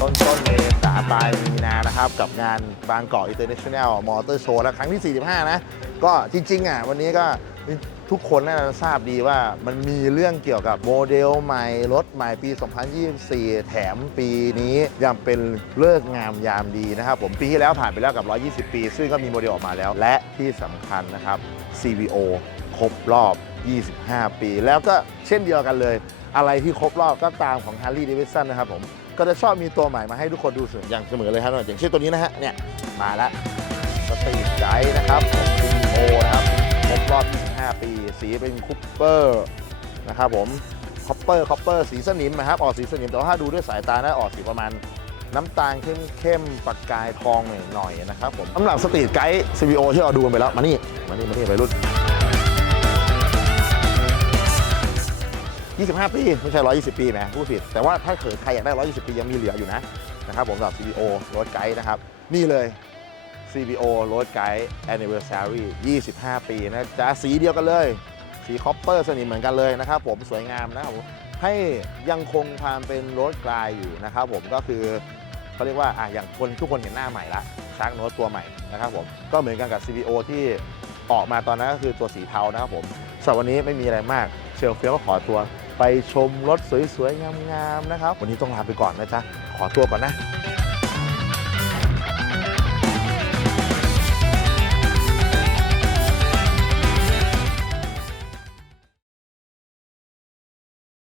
ต้นต้นเมษาปลายมีนานะครับ กับงานบางกอกอินเตอร์เนชั่นแนลมอเตอร์โชว์และครั้งที่ 45 นะ ก็จริงๆอะวันนี้ก็ทุกคนน่าจะทราบดีว่ามันมีเรื่องเกี่ยวกับโมเดลใหม่ รถใหม่ปี 2024 แถมปีนี้ยังเป็นเลิกงามยามดีนะครับผมปีที่แล้วผ่านไปแล้วกับ 120 ปี ซึ่งก็มีโมเดลออกมาแล้ว และที่สำคัญนะครับ CVO ครบรอบ 25 ปี แล้วก็เช่นเดียวกันเลย อะไรที่ครบรอบก็ตามของ Harley Davidson นะครับผมก็จะชอบมีตัวใหม่มาให้ทุกคนดูสออย่างเสมอเลยครับ อย่างเช่นตัวนี้นะฮะเนี่ยมาแล้วสตรีทไกด์นะครับของ CVO นะครับครบรอบ 25 ปี สีเป็นคูปเปอร์นะครับผมคอปเปอร์คอปเปอร์สีสนิมนะครับออกสีสนิมแต่ว่าถ้าดูด้วยสายตาน่าออกสีประมาณน้ำตาลเข้มเข้มประกายทองหน่อยๆนะครับผมสำหรับสตรีทไกด์ CVO ที่เราดูกันไปแล้ว มานี่ มานี่ มานี่ไปรุ่น 25 ปี ไม่ใช่ 120 ปีนะพูดผิด แต่ว่าถ้าเกิดใครอยากได้ 120 ปี ยังมีเหลืออยู่นะนะครับผมสำหรับ CVO Road Guide นะครับ นี่เลย CVO Road Guide Anniversary 25 ปีนะจ๊ะสีเดียวกันเลย สีคอปเปอร์สนิมเหมือนกันเลยนะครับผมสวยงามนะครับผมให้ยังคงความเป็นรถกลายอยู่นะครับผมก็คือเขาเรียกว่าอะอย่างคนทุกคนเห็นหน้าใหม่ละชาร์กโน้ตตัวใหม่นะครับผมก็เหมือนกันกับ CVO ที่ออกมาตอนนั้นก็คือตัวสีเทานะครับผมสำหรับวันนี้ไม่มีอะไรมาก เชลเฟียก็ขอตัว ไปชมรถสวยๆงามๆนะครับ วันนี้ต้องลาไปก่อนนะจ๊ะขอตัวก่อนนะ